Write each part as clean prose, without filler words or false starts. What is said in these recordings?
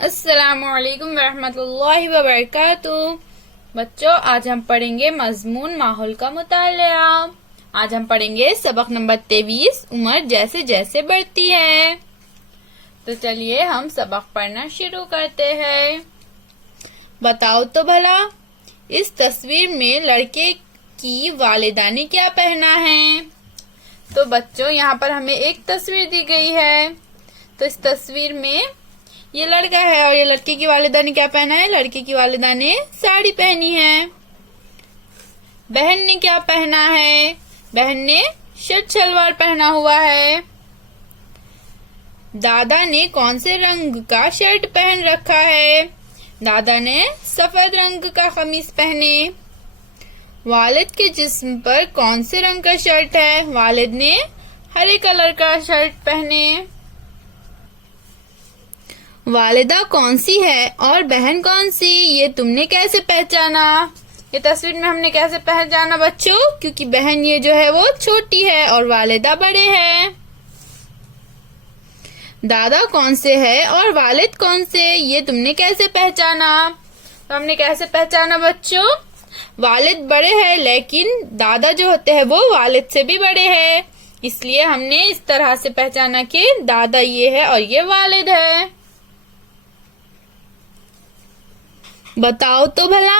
अस्सलामुअलैकुम वरहमतुल्लाहि वबरकातुह। बच्चों, आज हम पढ़ेंगे मजमून माहौल का मुतालिया। आज हम पढ़ेंगे सबक नंबर 23, उम्र जैसे जैसे बढ़ती है। तो चलिए हम सबक पढ़ना शुरू करते हैं। बताओ तो भला, इस तस्वीर में लड़के की वालिदा ने क्या पहना है? तो बच्चों, यहाँ पर हमें एक तस्वीर दी गई है। तो इस तस्वीर में ये लड़का है और ये लड़के की वालिदा ने क्या पहना है? लड़के की वालिदा ने साड़ी पहनी है। बहन ने क्या पहना है? बहन ने शर्ट शलवार पहना हुआ है। दादा ने कौन से रंग का शर्ट पहन रखा है? दादा ने सफेद रंग का कमीज पहने। वालिद के जिस्म पर कौन से रंग का शर्ट है? वालिद ने हरे कलर का शर्ट पहने। वालिदा कौन सी है और बहन कौन सी, ये तुमने कैसे पहचाना? ये तस्वीर में हमने कैसे पहचाना बच्चों? क्योंकि बहन ये जो है वो छोटी है और वालिदा बड़े हैं। दादा कौन से है और वालिद कौन से, ये तुमने कैसे पहचाना? तो हमने कैसे पहचाना बच्चों? वालिद बड़े हैं, लेकिन दादा जो होते हैं वो वालिद से भी बड़े हैं, इसलिए हमने इस तरह से पहचाना कि दादा ये है और ये वालिद है। बताओ तो भला,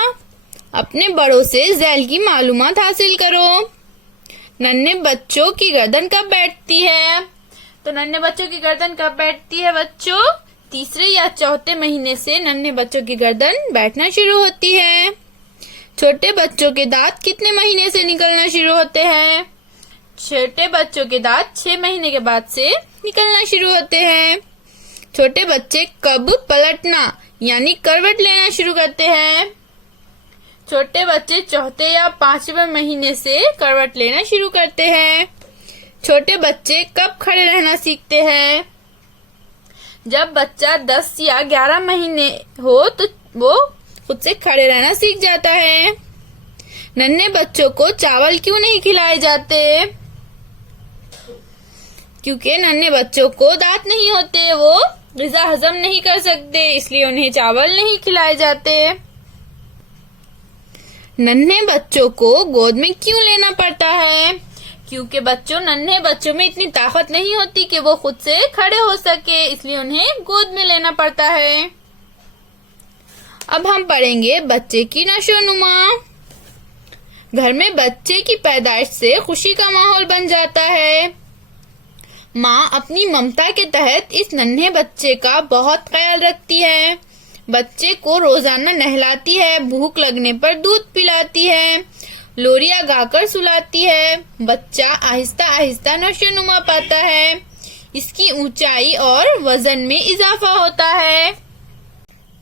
अपने बड़ों से झैल की मालूमात हासिल करो। नन्हे बच्चों की गर्दन कब बैठती है? तो नन्हे बच्चों की गर्दन कब बैठती है बच्चों? तीसरे या चौथे महीने से नन्हे बच्चों की गर्दन बैठना शुरू होती है। छोटे बच्चों के दांत कितने महीने से निकलना शुरू होते हैं? छोटे बच्चों के दांत 6 महीने के बाद से निकलना शुरू होते हैं। छोटे बच्चे कब पलटना यानी करवट लेना शुरू करते हैं? छोटे बच्चे चौथे या 5वें महीने से करवट लेना शुरू करते हैं। छोटे बच्चे कब खड़े रहना सीखते हैं? जब बच्चा 10 या 11 महीने हो तो वो खुद से खड़े रहना सीख जाता है। नन्हे बच्चों को चावल क्यों नहीं खिलाए जाते? क्योंकि नन्हे बच्चों को दांत नहीं होते, वो ग़िज़ा हजम नहीं कर सकते, इसलिए उन्हें चावल नहीं खिलाए जाते। नन्हे बच्चों को गोद में क्यों लेना पड़ता है? क्योंकि बच्चों, नन्हे बच्चों में इतनी ताकत नहीं होती कि वो खुद से खड़े हो सके, इसलिए उन्हें गोद में लेना पड़ता है। अब हम पढ़ेंगे बच्चे की नशोनुमा। घर में बच्चे की पैदाइश से खुशी का माहौल बन जाता है। माँ अपनी ममता के तहत इस नन्हे बच्चे का बहुत ख्याल रखती है। बच्चे को रोजाना नहलाती है, भूख लगने पर दूध पिलाती है, लोरिया गाकर सुलाती है। बच्चा आहिस्ता आहिस्ता नशोनुमा पाता है। इसकी ऊंचाई और वजन में इजाफा होता है,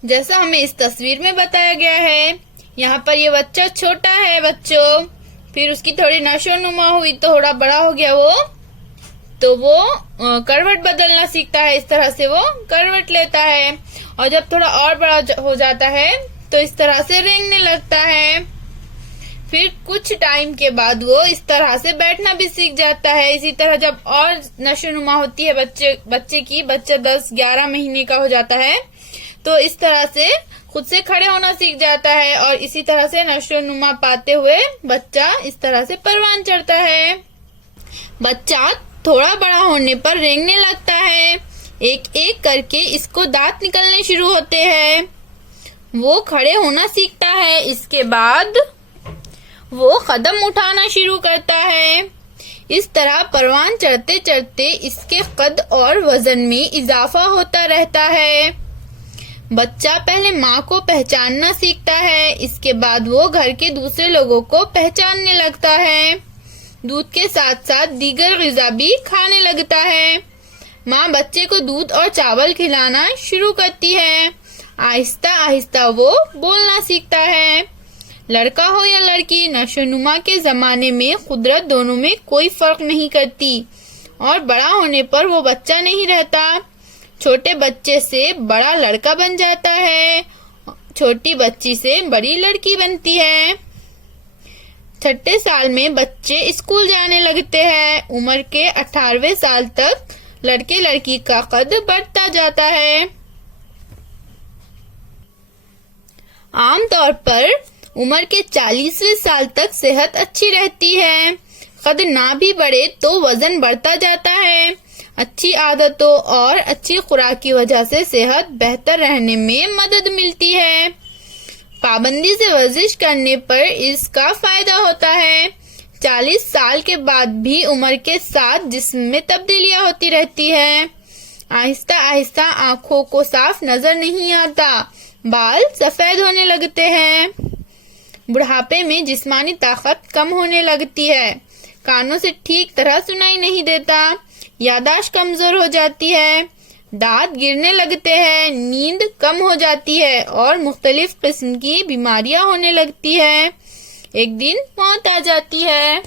जैसा हमें इस तस्वीर में बताया गया है। यहाँ पर ये बच्चा छोटा है बच्चों, फिर उसकी थोड़ी नशोनुमा हुई, थोड़ा बड़ा हो गया वो, तो वो करवट बदलना सीखता है। इस तरह से वो करवट लेता है और जब थोड़ा और बड़ा हो जाता है तो इस तरह से रेंगने लगता है। फिर कुछ टाइम के बाद वो इस तरह से बैठना भी सीख जाता है। इसी तरह जब और नशोनुमा होती है बच्चा 10-11 महीने का हो जाता है तो इस तरह से खुद से खड़े होना सीख जाता है और इसी तरह से नशोनुमा पाते हुए बच्चा इस तरह से परवान चढ़ता है। बच्चा थोड़ा बड़ा होने पर रेंगने लगता है। एक एक करके इसको दांत निकलने शुरू होते हैं। वो खड़े होना सीखता है। इसके बाद वो कदम उठाना शुरू करता है। इस तरह परवान चढ़ते चढ़ते इसके कद और वजन में इजाफा होता रहता है। बच्चा पहले माँ को पहचानना सीखता है। इसके बाद वो घर के दूसरे लोगों को पहचानने लगता है। दूध के साथ साथ दीगर ग़िज़ा भी खाने लगता है। माँ बच्चे को दूध और चावल खिलाना शुरू करती है। आहिस्ता आहिस्ता वो बोलना सीखता है। लड़का हो या लड़की, नशोनुमा के जमाने में कुदरत दोनों में कोई फर्क नहीं करती और बड़ा होने पर वो बच्चा नहीं रहता। छोटे बच्चे से बड़ा लड़का बन जाता है, छोटी बच्ची से बड़ी लड़की बनती है। 6ठे साल में बच्चे स्कूल जाने लगते हैं। उम्र के 18वें साल तक लड़के लड़की का कद बढ़ता जाता है। आमतौर पर उम्र के 40वें साल तक सेहत अच्छी रहती है। कद ना भी बढ़े तो वजन बढ़ता जाता है। अच्छी आदतों और अच्छी खुराक की वजह से सेहत बेहतर रहने में मदद मिलती है। पाबंदी से वर्जिश करने पर इसका फायदा होता है। 40 साल के बाद भी उम्र के साथ जिस्म में तब्दीलियां होती रहती है। आहिस्ता आहिस्ता आँखों को साफ नजर नहीं आता, बाल सफेद होने लगते हैं। बुढ़ापे में जिस्मानी ताकत कम होने लगती है, कानों से ठीक तरह सुनाई नहीं देता, यादाश्त कमजोर हो जाती है, दांत गिरने लगते हैं, नींद कम हो जाती है और मुख्तलिफ किस्म की बीमारियां होने लगती है। एक दिन मौत आ जाती है।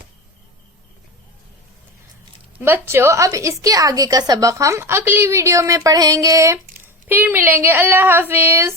बच्चों, अब इसके आगे का सबक हम अगली वीडियो में पढ़ेंगे। फिर मिलेंगे। अल्लाह हाफिज।